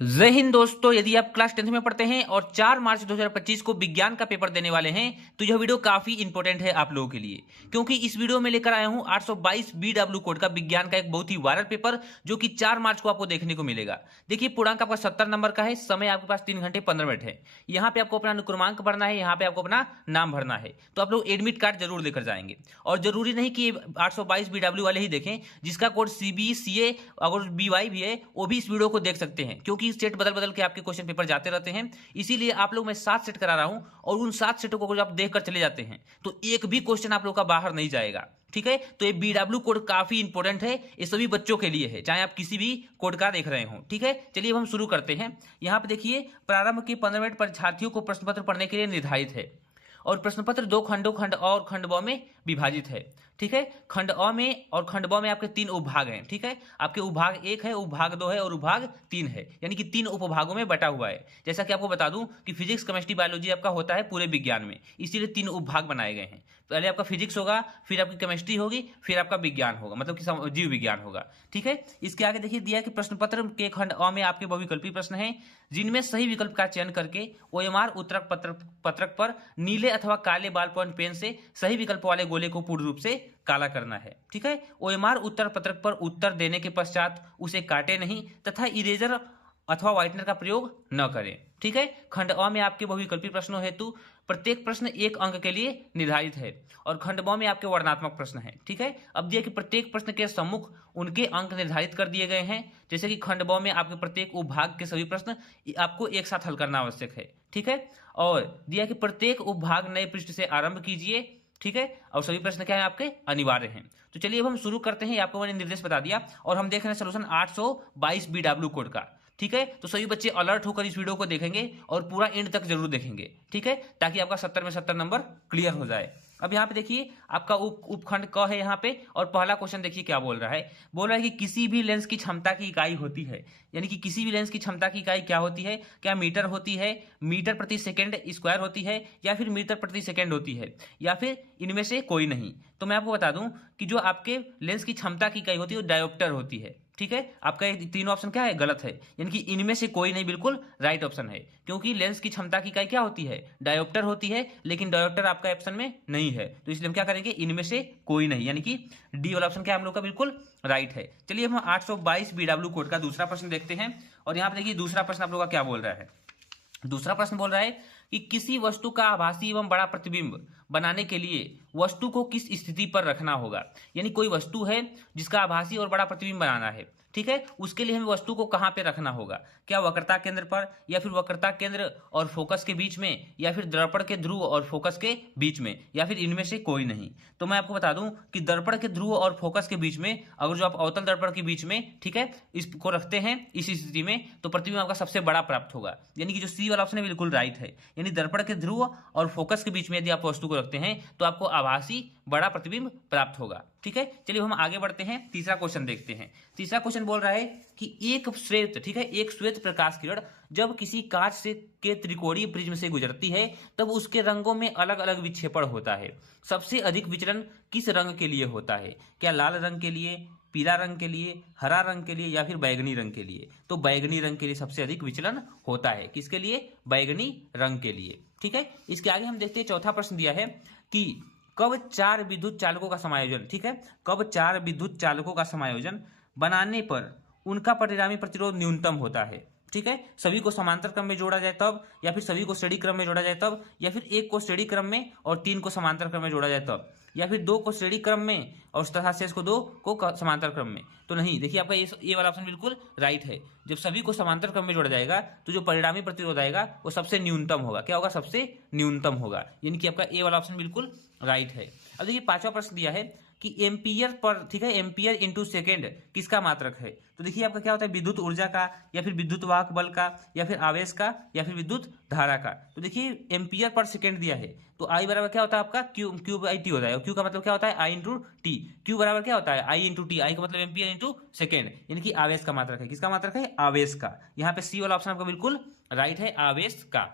जय हिंद दोस्तों, यदि आप क्लास 10th में पढ़ते हैं और 4 मार्च 2025 को विज्ञान का पेपर देने वाले हैं तो यह वीडियो काफी इंपॉर्टेंट है आप लोगों के लिए, क्योंकि इस वीडियो में लेकर आया हूं 822 बीडब्ल्यू कोड का विज्ञान का एक बहुत ही वायरल पेपर जो कि 4 मार्च को आपको देखने को मिलेगा। देखिए, पूर्णांक आपका 70 नंबर का है, समय आपके पास 3 घंटे 15 मिनट है। यहाँ पे आपको अपना अनुक्रमांक भरना है, यहाँ पे आपको अपना नाम भरना है। तो आप लोग एडमिट कार्ड जरूर लेकर जाएंगे और जरूरी नहीं कि 822 बीडब्ल्यू वाले ही देखें, जिसका कोड सीबी सीए और बीवाई भी है वो भी इस वीडियो को देख सकते हैं, क्योंकि सेट बदल बदल के आपके क्वेश्चन पेपर जाते रहते हैं। इसीलिए आप लोग मैं 7 सेट करा रहा हूं और उन 7 सेटों को आप देखकर चले जाते हैं तो एक भी क्वेश्चन आप लोग का बाहर नहीं जाएगा। ठीक है, तो ये बीडब्ल्यू कोड काफी इंपॉर्टेंट है, ये सभी बच्चों के लिए है, चाहे आप किसी भी कोड का देख रहे हो। ठीक है, चलिए अब हम शुरू करते हैं। यहां पे देखिए, प्रारंभ के 15 मिनट परीक्षार्थियों को प्रश्न पत्र पढ़ने के लिए निर्धारित है और प्रश्न पत्र 2 खंडों, खंड अ और खंड ब में विभाजित है। ठीक है, खंड अ में और खंड ब में आपके 3 उपभाग हैं। ठीक है, आपके उपभाग 1 है, उपभाग 2 है और उपभाग 3 है, यानी कि 3 उपभागों में बटा हुआ है। जैसा कि आपको बता दूं कि फिजिक्स, केमिस्ट्री, बायोलॉजी आपका होता है पूरे विज्ञान में, इसीलिए 3 उपभाग बनाए गए हैं। पहले आपका फिजिक्स होगा, फिर आपकी केमिस्ट्री होगी, फिर आपका विज्ञान होगा, मतलब कि जीव विज्ञान होगा। ठीक है, इसके आगे देखिए दिया कि प्रश्न पत्र के खंड अ में आपके बहुविकल्पी प्रश्न हैं, जिनमें सही विकल्प का चयन करके ओएमआर उत्तरक पत्रक पर नीले अथवा काले बॉल पॉइंट पेन से सही विकल्प वाले गोले को पूर्ण रूप से काला करना है। ठीक है, ओएमआर उत्तर पत्रक पर उत्तर देने के पश्चात उसे काटे नहीं तथा इरेजर अथवा व्हाइटनर का प्रयोग न करें। ठीक है, खंड अ में आपके बहुविकल्पी प्रश्नों हेतु प्रत्येक प्रश्न 1 अंक के लिए निर्धारित है और खंड ब में आपके वर्णनात्मक प्रश्न है। ठीक है, अब दिया कि प्रत्येक प्रश्न के सम्मुख उनके अंक निर्धारित कर दिए गए हैं, जैसे कि खंड ब में आपके प्रत्येक उपभाग के सभी प्रश्न आपको एक साथ हल करना आवश्यक है। ठीक है, और दिया कि प्रत्येक उपभाग नए पृष्ठ से आरंभ कीजिए। ठीक है, और सभी प्रश्न क्या है आपके अनिवार्य हैं। तो चलिए अब हम शुरू करते हैं, आपको मैंने निर्देश बता दिया और हम देख रहे हैं सोल्यूशन 822 बीडब्ल्यू कोड का। ठीक है, तो सभी बच्चे अलर्ट होकर इस वीडियो को देखेंगे और पूरा एंड तक जरूर देखेंगे। ठीक है, ताकि आपका 70 में 70 नंबर क्लियर हो जाए। अब यहाँ पे देखिए आपका उपखंड क है यहाँ पे, और पहला क्वेश्चन देखिए क्या बोल रहा है। बोल रहा है कि किसी भी लेंस की क्षमता की इकाई होती है, यानी कि किसी भी लेंस की क्षमता की इकाई क्या होती है, क्या मीटर होती है, मीटर प्रति सेकंड स्क्वायर होती है, या फिर मीटर प्रति सेकंड होती है, या फिर इनमें से कोई नहीं। तो मैं आपको बता दूं कि जो आपके लेंस की क्षमता की इकाई होती है वो डायोप्टर होती है। ठीक है, आपका ये तीनों ऑप्शन क्या है, गलत है, यानी कि इनमें से कोई नहीं बिल्कुल राइट ऑप्शन है, क्योंकि लेंस की क्षमता की इकाई क्या होती है, डायोप्टर होती है, लेकिन डायोप्टर आपका ऑप्शन में नहीं है, तो इसलिए हम क्या करेंगे, इनमें से कोई नहीं, यानी कि डी वाला ऑप्शन क्या हम लोग का बिल्कुल राइट है। चलिए हम 822 बीडब्ल्यू कोड का दूसरा प्रश्न देखते हैं और यहाँ पे देखिए दूसरा प्रश्न आप लोग का क्या बोल रहा है। दूसरा प्रश्न बोल रहा है कि किसी वस्तु का आभासी एवं बड़ा प्रतिबिंब बनाने के लिए वस्तु को किस स्थिति पर रखना होगा, यानी कोई वस्तु है जिसका आभासी और बड़ा प्रतिबिंब बनाना है। ठीक है, उसके लिए हमें वस्तु को कहां पे रखना होगा, क्या वक्रता केंद्र पर, या फिर वक्रता केंद्र और फोकस के बीच में, या फिर दर्पण के ध्रुव और फोकस के बीच में, या फिर इनमें से कोई नहीं। तो मैं आपको बता दूं कि दर्पण के ध्रुव और फोकस के बीच में, अगर जो आप अवतल दर्पण के बीच में, ठीक है, इसको रखते हैं इस स्थिति में, तो प्रतिबिंब आपका सबसे बड़ा प्राप्त होगा, यानी कि जो सी वाला ऑप्शन है बिल्कुल राइट है। यानी दर्पण के ध्रुव और फोकस के बीच में यदि आप वस्तु को रखते हैं तो आपको आभासी बड़ा प्रतिबिंब प्राप्त होगा। ठीक है, चलिए हम आगे बढ़ते हैं, तीसरा क्वेश्चन देखते हैं। तीसरा क्वेश्चन बोल रहा है कि एक श्वेत, ठीक है, एक श्वेत प्रकाश किरण जब किसी कांच से के त्रिकोणीय प्रिज्म से गुजरती है तब उसके रंगों में अलग अलग विक्षेपण होता है। सबसे अधिक विचलन किस रंग के लिए होता है, क्या लाल रंग के लिए, पीला रंग के लिए, हरा रंग के लिए, या फिर बैगनी रंग के लिए। तो बैगनी रंग के लिए सबसे अधिक विचलन होता है, किसके लिए, बैगनी रंग के लिए। ठीक है, इसके आगे हम देखते हैं, चौथा प्रश्न दिया है कि कब 4 विद्युत चालकों का समायोजन, ठीक है, कब 4 विद्युत चालकों का समायोजन बनाने पर उनका परिणामी प्रतिरोध न्यूनतम होता है। ठीक है, सभी को समांतर क्रम में जोड़ा जाए तब, या फिर सभी को श्रेणी क्रम में जोड़ा जाए तब, या फिर एक को श्रेणी क्रम में और 3 को समांतर क्रम में जोड़ा जाए तब, या फिर 2 को श्रेणी क्रम में और तथा शेष को 2 को समांतर क्रम में। तो नहीं, देखिए आपका ये वाला ऑप्शन बिल्कुल राइट है। जब सभी को समांतर क्रम में जोड़ा जाएगा तो जो परिणामी प्रतिरोध आएगा वो सबसे न्यूनतम होगा। क्या होगा, सबसे न्यूनतम होगा, यानी कि आपका ए वाला ऑप्शन बिल्कुल राइट है। अब देखिए पांचवा प्रश्न दिया है कि एम्पियर पर, ठीक है, एम्पियर इंटू सेकेंड किसका मात्रक है। तो देखिए आपका क्या होता है, विद्युत ऊर्जा का, या फिर विद्युत वाहक बल का, या फिर आवेश का, या फिर विद्युत धारा का। तो देखिए एम्पियर पर सेकेंड दिया है, तो आई बराबर क्या होता है आपका क्यू बाई टी होता है, और क्यू का मतलब क्या होता है आई इंटू टी। क्यू बराबर क्या होता है आई इंटू टी, आई का मतलब एम्पियर इंटू सेकेंड, यानी कि आवेश का मात्रक है। किसका मात्रक है, आवेश का। यहाँ पे सी वाला ऑप्शन आपका बिल्कुल राइट है, आवेश का।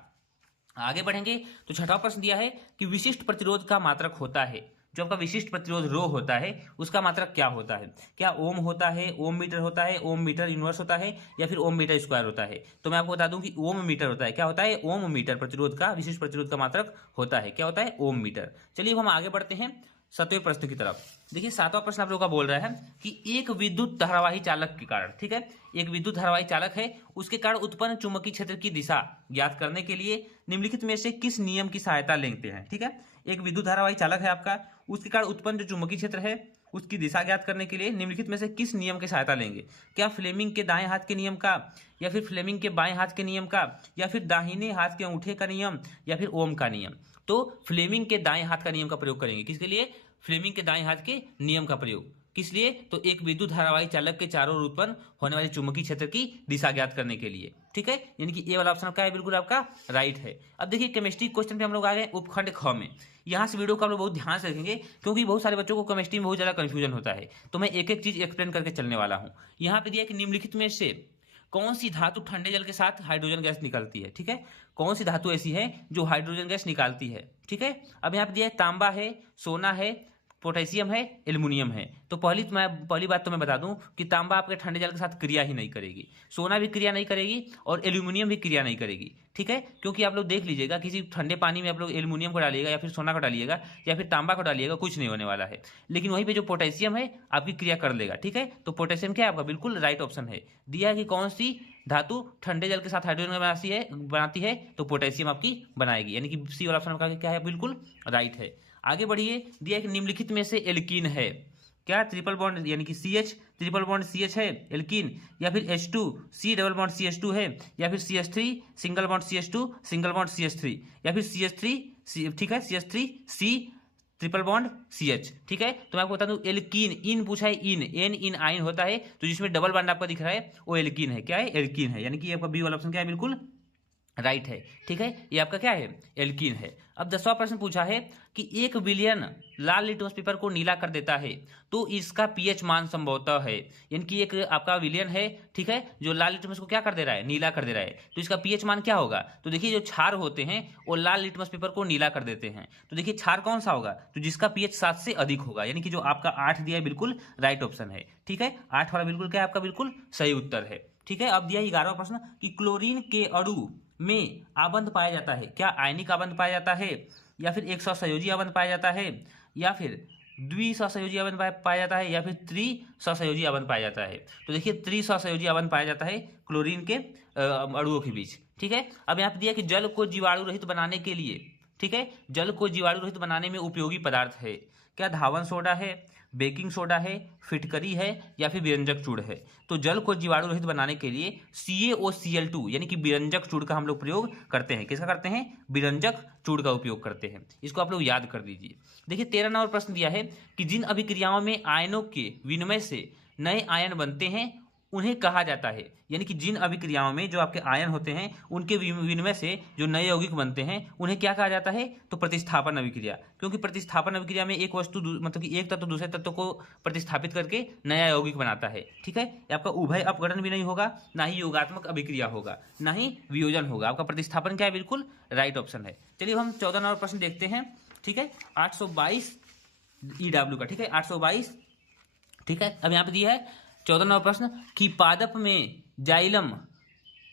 आगे बढ़ेंगे तो छठा प्रश्न दिया है कि विशिष्ट प्रतिरोध का मात्रक होता है। जो आपका विशिष्ट प्रतिरोध रो होता है उसका मात्रक क्या होता है? क्या ओम होता है, ओम मीटर होता है, ओम मीटर इनवर्स होता है, या फिर ओम मीटर स्क्वायर होता है? तो मैं आपको बता दूं कि ओम मीटर होता है। क्या होता है? ओम मीटर प्रतिरोध का, विशिष्ट प्रतिरोध का मात्रक होता है। क्या होता है? ओम मीटर। चलिए अब हम आगे बढ़ते हैं 7वें प्रश्न की तरफ। देखिए 7वां प्रश्न आप लोगों का बोल रहा है कि एक विद्युत धारावाही चालक के कारण, ठीक है, एक विद्युत धारावाही चालक है, उसके कारण उत्पन्न चुंबकीय क्षेत्र की दिशा ज्ञात करने के लिए निम्नलिखित में से किस नियम की सहायता लेते हैं? ठीक है, एक विद्युत धारावाही चालक है आपका, उसके कारण उत्पन्न जो चुंबकीय क्षेत्र है उसकी दिशा ज्ञात करने के लिए निम्नलिखित में से किस नियम की सहायता लेंगे? क्या फ्लेमिंग के दाएं हाथ के नियम का, या फिर फ्लेमिंग के बाएं हाथ के नियम का, या फिर दाहिने हाथ के अंगूठे का नियम, या फिर ओम का नियम? तो फ्लेमिंग के दाएं हाथ का नियम का प्रयोग करेंगे। किसके लिए? फ्लेमिंग के दाएं हाथ के नियम का प्रयोग। किस लिए? तो एक विद्युत धारावाही चालक के चारों ओर उत्पन्न होने वाले चुंबकीय क्षेत्र की दिशा ज्ञात करने के लिए। ठीक है, यानी कि ए वाला ऑप्शन आपका है, बिल्कुल आपका राइट है। अब देखिए केमिस्ट्री क्वेश्चन पे हम लोग आ गए उपखंड ख में। यहाँ से वीडियो को आप लोग बहुत ध्यान से रखेंगे क्योंकि बहुत सारे बच्चों को केमिस्ट्री में बहुत ज्यादा कंफ्यूजन होता है, तो मैं एक एक चीज एक्सप्लेन करके चलने वाला हूँ। यहाँ पे दिया कि निम्नलिखित में से कौन सी धातु ठंडे जल के साथ हाइड्रोजन गैस निकलती है? ठीक है, कौन सी धातु ऐसी है जो हाइड्रोजन गैस निकालती है? ठीक है, अब यहाँ पे दिया है तांबा है, सोना है, पोटेशियम है, एल्युमिनियम है। तो पहली बात तो मैं बता दूं कि तांबा आपके ठंडे जल के साथ क्रिया ही नहीं करेगी, सोना भी क्रिया नहीं करेगी और एल्युमिनियम भी क्रिया नहीं करेगी। ठीक है, क्योंकि आप लोग देख लीजिएगा किसी ठंडे पानी में आप लोग एल्युमिनियम को डालिएगा या फिर सोना को डालिएगा या फिर तांबा को डालिएगा, कुछ नहीं होने वाला है। लेकिन वहीं पे जो पोटेशियम है आपकी क्रिया कर लेगा। ठीक है, तो पोटेशियम क्या है आपका? बिल्कुल राइट ऑप्शन है। दिया है कि कौन सी धातु ठंडे जल के साथ हाइड्रोजन बनाती है, तो पोटेशियम आपकी बनाएगी, यानी कि सी वाला ऑप्शन आपका क्या है? बिल्कुल राइट है। आगे बढ़िए, दिया है कि निम्नलिखित में से एल्कीन है। क्या? ट्रिपल बॉन्ड यानी कि CH, ट्रिपल बॉन्ड CH है एल्कीन, या फिर H2 C double bond CH2 है, या फिर CH3 single bond CH2 single bond CH3, या फिर CH3 ठीक है CH3 C triple bond CH। ठीक है, तो मैं आपको बता दूं एल्कीन, इन पूछा है, इन एन इन आइन होता है, तो जिसमें डबल बॉन्ड आपको दिख रहा है वो एल्कीन है। क्या है? एल्कीन है, यानी कि आपका बी वाला ऑप्शन क्या है? बिल्कुल राइट है। ठीक है, ये आपका क्या है? एल्कीन है। अब 10वां प्रश्न पूछा है कि 1 बिलियन लाल लिटमस पेपर को नीला कर देता है तो इसका पीएच मान संभवतः है, यानी कि एक आपका विलियन है, ठीक है, जो लाल लिटमस को क्या कर दे रहा है? नीला कर दे रहा है, तो इसका पीएच मान क्या होगा? तो देखिए जो क्षार होते हैं वो लाल लिटमस पेपर को नीला कर देते हैं, तो देखिए क्षार कौन सा होगा? तो जिसका पीएच 7 से अधिक होगा, यानी कि जो आपका 8 दिया है बिल्कुल राइट ऑप्शन है। ठीक है, 8 वाला बिल्कुल क्या है आपका? बिल्कुल सही उत्तर है। ठीक है, अब दिया 11वां प्रश्न कि क्लोरीन के अणु में आबंध पाया जाता है। क्या आयनिक आबंध पाया जाता है, या फिर एक सहसंयोजी आबंध पाया जाता है, या फिर द्विसहसंयोजी आबंध पाया जाता है, या फिर त्रिसहसंयोजी आबंध पाया जाता है? तो देखिए त्रिसहसंयोजी आबंध पाया जाता है क्लोरीन के अणुओं के बीच। ठीक है, अब यहाँ पे दिया कि जल को जीवाणु रहित बनाने के लिए, ठीक है, जल को जीवाणु रहित बनाने में उपयोगी पदार्थ है। क्या? धावन सोडा है, बेकिंग सोडा है, फिटकरी है, या फिर विरंजक चूड़ है? तो जल को जीवाणु रहित बनाने के लिए CaOCl2 यानी कि विरंजक चूड़ का हम लोग प्रयोग करते हैं। किसका करते हैं? विरंजक चूड़ का उपयोग करते हैं। इसको आप लोग याद कर दीजिए। देखिए 13 नंबर प्रश्न दिया है कि जिन अभिक्रियाओं में आयनों के विनिमय से नए आयन बनते हैं उन्हें कहा जाता है, यानी कि जिन अभिक्रियाओं में जो आपके आयन होते हैं उनके विनिमय से जो नए यौगिक बनते हैं उन्हें क्या कहा जाता है? तो प्रतिस्थापन अभिक्रिया, क्योंकि प्रतिस्थापन अभिक्रिया में एक वस्तु मतलब कि एक तत्व दूसरे तत्व को प्रतिस्थापित करके नया यौगिक बनाता है। ठीक है, आपका उभय अपघटन भी नहीं होगा, ना ही योगात्मक अभिक्रिया होगा, ना ही वियोजन होगा। आपका प्रतिस्थापन क्या है? बिल्कुल राइट ऑप्शन है। चलिए हम 14 नंबर प्रश्न देखते हैं। ठीक है, 822 EW का, ठीक है 822। ठीक है, अब यहाँ पे दिया है 14 नंबर प्रश्न कि पादप में जाइलम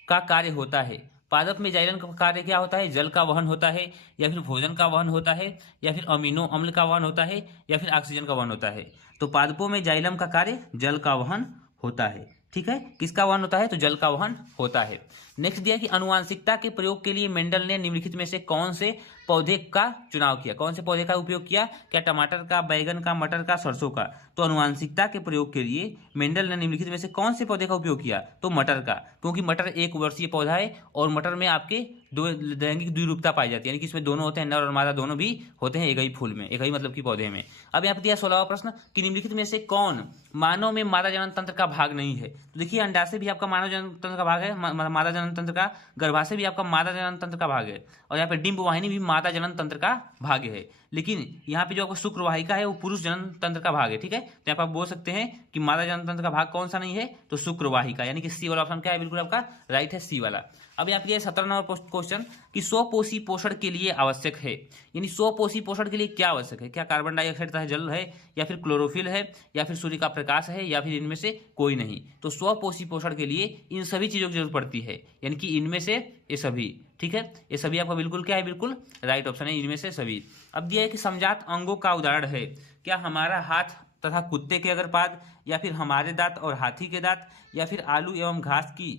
का कार्य होता है। पादप में जाइलम का कार्य क्या होता है? जल का वहन होता है, या फिर भोजन का वहन होता है, या फिर अमीनो अम्ल का वहन होता है, या फिर ऑक्सीजन का वहन होता है? तो पादपों में जाइलम का कार्य जल का वहन होता है। ठीक है, किसका वहन होता है? तो जल का वहन होता है। नेक्स्ट दिया कि आनुवांशिकता के प्रयोग के लिए मेंडल ने निम्नलिखित में से कौन से पौधे का चुनाव किया? कौन से पौधे का उपयोग किया? क्या टमाटर का, बैगन का, मटर का, सरसों का? तो आनुवांशिकता के प्रयोग के लिए मेंडल ने निम्नलिखित में से कौन से पौधे का उपयोग किया? तो मटर का, क्योंकि मटर एक वर्षीय पौधा है और मटर में आपके दो लैंगिक द्विरूपता पाई जाती है, यानी कि इसमें दोनों होते हैं, नर और मादा दोनों भी होते हैं एक ही फूल में, एक ही मतलब कि पौधे में। अब यहाँ पे दिया 16वां प्रश्न कि निम्नलिखित में से कौन मानव में मादा जनन तंत्र का भाग नहीं है? तो देखिए अंडाशय भी आपका मानव जनन तंत्र का भाग है, मादा जनन तंत्र का, गर्भाशय भी आपका मादा जनन तंत्र का भाग है, और यहाँ पे डिंब वाहिनी भी मादा जनन तंत्र का भाग है। लेकिन यहाँ पे जो आपका शुक्र वाहिका है वो पुरुष जनन तंत्र का भाग है, ठीक है। तो यहाँ पर आप बोल सकते हैं कि मादा जनन तंत्र का भाग कौन सा नहीं है, तो शुक्र वाहिका, यानी कि सी वाला ऑप्शन क्या है, बिल्कुल आपका राइट है, सी वाला। अब यहाँ पे 17 नंबर क्वेश्चन कि स्वपोषी पोषण के लिए आवश्यक है, यानी स्वपोषी पोषण के लिए क्या आवश्यक है, क्या कार्बन डाइऑक्साइड तथा जल है, या फिर क्लोरोफिल है, या फिर सूर्य का प्रकाश है, या फिर इनमें से कोई नहीं। तो स्वपोषी पोषण के लिए इन सभी चीजों की जरूरत पड़ती है, यानी कि इनमें से ये सभी, ठीक है। ये सभी आपका बिल्कुल क्या है, बिल्कुल राइट ऑप्शन है, इनमें से सभी। अब दिया है कि समजात अंगों का उदाहरण है, क्या हमारा हाथ तथा कुत्ते के अग्रपाद, या फिर हमारे दांत और हाथी के दांत, या फिर आलू एवं घास की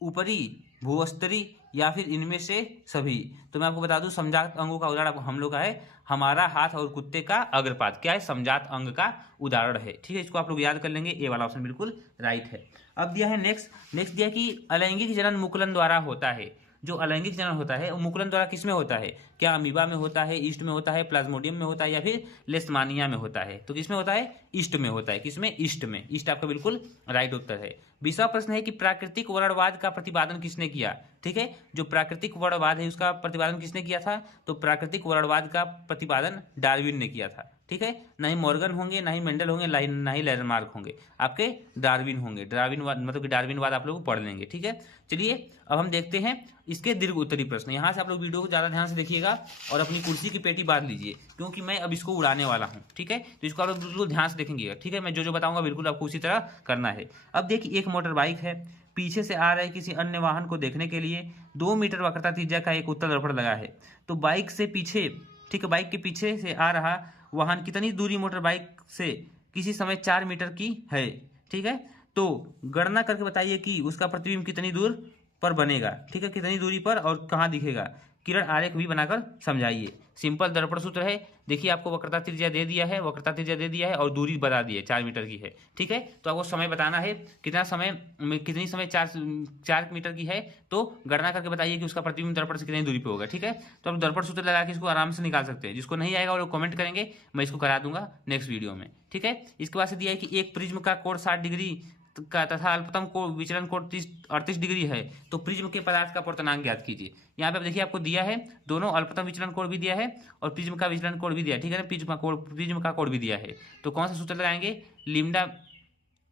ऊपरी भूस्तरी, या फिर इनमें से सभी। तो मैं आपको बता दूं समजात अंगों का उदाहरण हम लोग का है हमारा हाथ और कुत्ते का अग्रपाद, क्या है, समजात अंग का उदाहरण है, ठीक है। इसको आप लोग याद कर लेंगे, ए वाला ऑप्शन बिल्कुल राइट है। अब दिया है नेक्स्ट दिया कि अलैंगिक जनन मुकुलन द्वारा होता है। जो अलैंगिक जनन होता है वो मुकुलन द्वारा किसमें होता है, क्या अमीबा में होता है, ईस्ट में होता है, प्लाज्मोडियम में होता है, या फिर लेशमानिया में होता है। तो किसमें होता है, ईस्ट में होता है, किसमें, ईस्ट में। ईस्ट आपका बिल्कुल राइट उत्तर है। 20वां प्रश्न है कि प्राकृतिक वर्णवाद का प्रतिपादन किसने किया, ठीक है। जो प्राकृतिक वर्णवाद है उसका प्रतिपादन किसने किया था, तो प्राकृतिक वर्णवाद का प्रतिपादन डार्विन ने किया था, ठीक है। ना ही मॉर्गन होंगे, ना ही मेंडल होंगे, ना ही लैंडमार्क होंगे, आपके डार्विन होंगे। डार्विनवाद मतलब कि डार्विनवाद आप लोग पढ़ लेंगे, ठीक है। चलिए अब हम देखते हैं इसके दीर्घ उत्तरी प्रश्न। यहाँ से आप लोग वीडियो को ज़्यादा ध्यान से देखिएगा और अपनी कुर्सी की पेटी बांध लीजिए, क्योंकि मैं अब इसको उड़ाने वाला हूँ, ठीक है। तो इसको आप लोग बिल्कुल ध्यान से देखेंगे, ठीक है। मैं जो बताऊँगा बिल्कुल आपको उसी तरह करना है। अब देखिए, एक मोटर बाइक है, पीछे से आ रहे किसी अन्य वाहन को देखने के लिए 2 मीटर वक्रता त्रिज्या का एक उत्तल दर्पण लगा है। तो बाइक से पीछे, ठीक है, बाइक के पीछे से आ रहा वाहन कितनी दूरी मोटर बाइक से किसी समय 4 मीटर की है, ठीक है। तो गणना करके बताइए कि उसका प्रतिबिंब कितनी दूर पर बनेगा, ठीक है, कितनी दूरी पर और कहाँ दिखेगा। किरण आरेख भी बनाकर समझाइए। सिंपल दर्पण सूत्र है, देखिए आपको वक्रता त्रिज्या दे दिया है, वक्रता त्रिज्या दे दिया है और दूरी बता दी है, 4 मीटर की है, ठीक है। तो आपको समय बताना है कितना समय, कितनी समय 4 मीटर की है, तो गणना करके बताइए कि उसका प्रतिबिंब दर्पण से कितनी दूरी पे होगा, ठीक है। तो आप दर्पण सूत्र लगा के इसको आराम से निकाल सकते हैं। जिसको नहीं आएगा वो लोग कमेंट करेंगे, मैं इसको करा दूंगा नेक्स्ट वीडियो में, ठीक है। इसके बाद से दिया है कि एक प्रिज्म का कोण 60 डिग्री का तथा अल्पतम को विचलन कोण 38 डिग्री है, तो प्रिज्म के पदार्थ का पूर्णांक ज्ञात कीजिए। यहाँ पे देखिए आपको दिया है दोनों, अल्पतम विचलन कोण भी दिया है और प्रिज्म का विचलन कोण भी दिया है, ठीक है ना, प्रिज्म का कोण भी दिया है। तो कौन सा सूत्र लगाएंगे, लिम्डा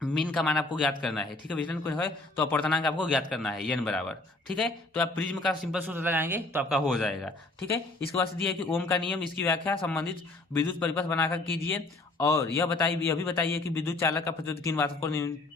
मीन का मान आपको ज्ञात करना है, ठीक है। विचलन कोण है तो अपूर्णांक आपको ज्ञात करना है, n बराबर, ठीक है। तो आप प्रिज्म का सिंपल सूत्र लगाएंगे तो आपका हो जाएगा, ठीक है। इसके बाद से दिया है कि ओम का नियम, इसकी व्याख्या संबंधित विद्युत परिपथ बनाकर कीजिए और यह भी बताइए कि विद्युत चालक का प्रतिरोध किन बातों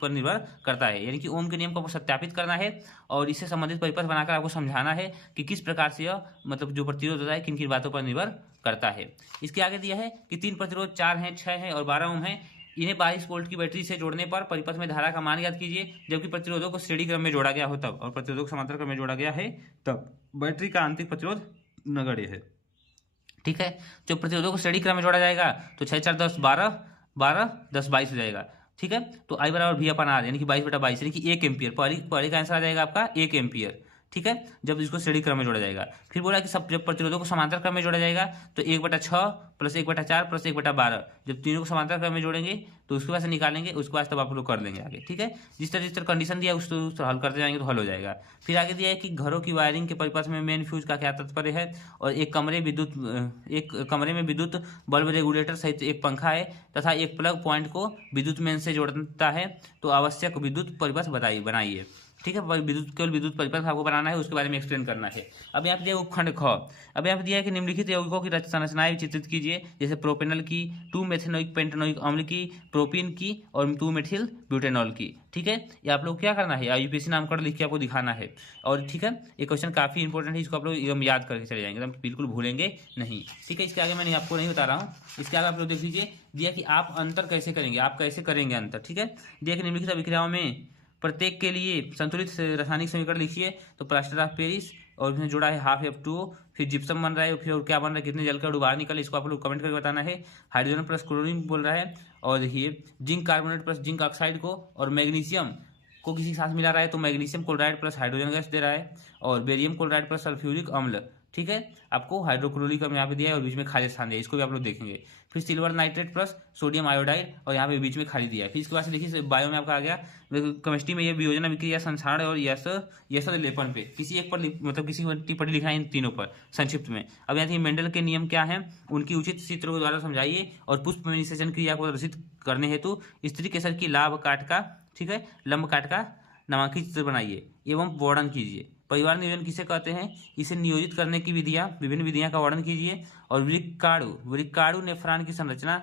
पर निर्भर करता है, यानी कि ओम के नियम को आपको सत्यापित करना है और इससे संबंधित परिपथ बनाकर आपको समझाना है कि किस प्रकार से यह मतलब जो प्रतिरोध होता है किन किन बातों पर निर्भर करता है। इसके आगे दिया है कि 3 प्रतिरोध 4 हैं, 6 हैं और 12 ओम हैं। इन्हें 22 वोल्ट की बैटरी से जोड़ने पर परिपथ में धारा का मान ज्ञात कीजिए। जबकि प्रतिरोधों को श्रेणी क्रम में जोड़ा गया हो तब, और प्रतिरोधों को समांतर क्रम में जोड़ा गया है तब बैटरी का आंतरिक प्रतिरोध नगण्य है, ठीक है। जो प्रतिरोधों को श्रेणी क्रम में जोड़ा जाएगा तो 6 4 10 12 12 10 22 हो जाएगा, ठीक है। तो आई बराबर V अपन आर, यानी कि 22/22 यानी कि 1 एम्पियर। पहले का आंसर आ जाएगा आपका 1 एम्पियर, ठीक है, जब इसको श्रेणी क्रम में जोड़ा जाएगा। फिर बोला कि सब जब प्रतिरोधों को समांतर क्रम में जोड़ा जाएगा तो 1/6 + 1/4 + 1/12, जब तीनों को समांतर क्रम में जोड़ेंगे तो उसके बाद से निकालेंगे, उसके बाद तब आप लोग कर लेंगे आगे, ठीक है। जिस तरह कंडीशन दिया उस हल करते जाएंगे तो हल हो जाएगा। फिर आगे दिया है कि घरों की वायरिंग के परिपथ में मेन फ्यूज का क्या तात्पर्य है, और एक कमरे में विद्युत बल्ब रेगुलेटर सहित एक पंखा है तथा एक प्लग पॉइंट को विद्युत मेन से जोड़ता है, तो आवश्यक विद्युत परिपथ बनाइए, ठीक है। केवल विद्युत परिपथ आपको बनाना है, उसके बारे में एक्सप्लेन करना है। अब यहाँ पे दिया उपखंड ख, अब यहाँ पे दिया है कि निम्नलिखित यौगिकों की संरचनाएं चित्रित कीजिए, जैसे प्रोपेनल की, 2 मेथेनोइक पेंटेनोइक अम्ल की, प्रोपीन की और 2 मेथिल ब्यूटेनॉल की, ठीक है। ये आप लोग क्या करना है, यूपीएससी नामकरण लिख के आपको दिखाना है, और ठीक है, ये क्वेश्चन काफी इंपॉर्टेंट है, इसको आप लोग एकदम याद करके चले जाएंगे, एकदम बिल्कुल भूलेंगे नहीं, ठीक है। इसके आगे मैंने आपको नहीं बता रहा हूँ, इसके आगे आप लोग देख लीजिए, दिया कि आप अंतर कैसे करेंगे, आप कैसे करेंगे अंतर, ठीक है। दिया कि निम्नलिखित अभिक्रियाओं में प्रत्येक के लिए संतुलित रासायनिक समीकरण लिखिए। तो प्लास्टर ऑफ पेरिस और इसमें जुड़ा है F2O, फिर जिप्सम बन रहा है, फिर और क्या बन रहा है, कितने जल का बाहर निकले, इसको आप लोग कमेंट करके बताना है। हाइड्रोजन प्लस क्लोरीन बोल रहा है, और देखिए zinc carbonate plus zinc oxide को और मैग्नीशियम को किसी के साथ मिला रहा है, तो magnesium chloride plus hydrogen gas दे रहा है, और बेरियम क्लोराइड प्लस सल्फ्यूरिक अम्ल, ठीक है। आपको हाइड्रोक्लोरिक अम्ल यहाँ पे दिया है और बीच में खाली स्थान दिया है, इसको भी आप लोग देखेंगे। फिर silver nitrate plus sodium iodide और यहाँ पे बीच में खाली दिया है। फिर इसके बाद से देखिए बायो में आपका आ गया, केमिस्ट्री में ये वियोजना विक्रिया संसारण और यश लेपन पे किसी एक पर मतलब किसी टिप्पणी लिखा है इन तीनों पर संक्षिप्त में। अब यहाँ मेंडल के नियम क्या है, उनकी उचित चित्रों द्वारा समझाइए और पुष्प में निषेचन क्रिया को प्रदर्शित करने हेतु स्त्री केसर की लाभ काट का, ठीक है, लंब काट का नामांकित चित्र बनाइए एवं वर्णन कीजिए। परिवार नियोजन किसे कहते हैं, इसे नियोजित करने की विधियां, विभिन्न विधियां का वर्णन कीजिए। और वृक्काणु नेफ्रॉन की संरचना,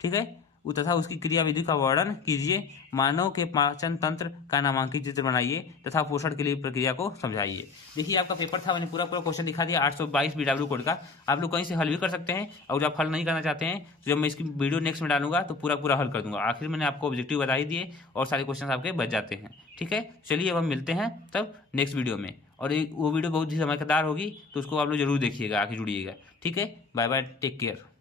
ठीक है, तथा उसकी क्रियाविधि का वर्णन कीजिए। मानव के पाचन तंत्र का नामांकित चित्र बनाइए तथा पोषण के लिए प्रक्रिया को समझाइए। देखिए आपका पेपर था, मैंने पूरा क्वेश्चन दिखा दिया 822 बीडब्ल्यू कोड का। आप लोग कहीं से हल भी कर सकते हैं और जब हल नहीं करना चाहते हैं तो जब मैं इसकी वीडियो नेक्स्ट में डालूंगा तो पूरा हल कर दूंगा। आखिर मैंने आपको ऑब्जेक्टिव बता ही दिए और सारे क्वेश्चन आपके बच जाते हैं। ठीक है, चलिए अब हम मिलते हैं तब नेक्स्ट वीडियो में। और वो वीडियो बहुत ही समझदार होगी तो उसको आप लोग जरूर देखिएगा, आगे जुड़िएगा। ठीक है, बाय बाय, टेक केयर।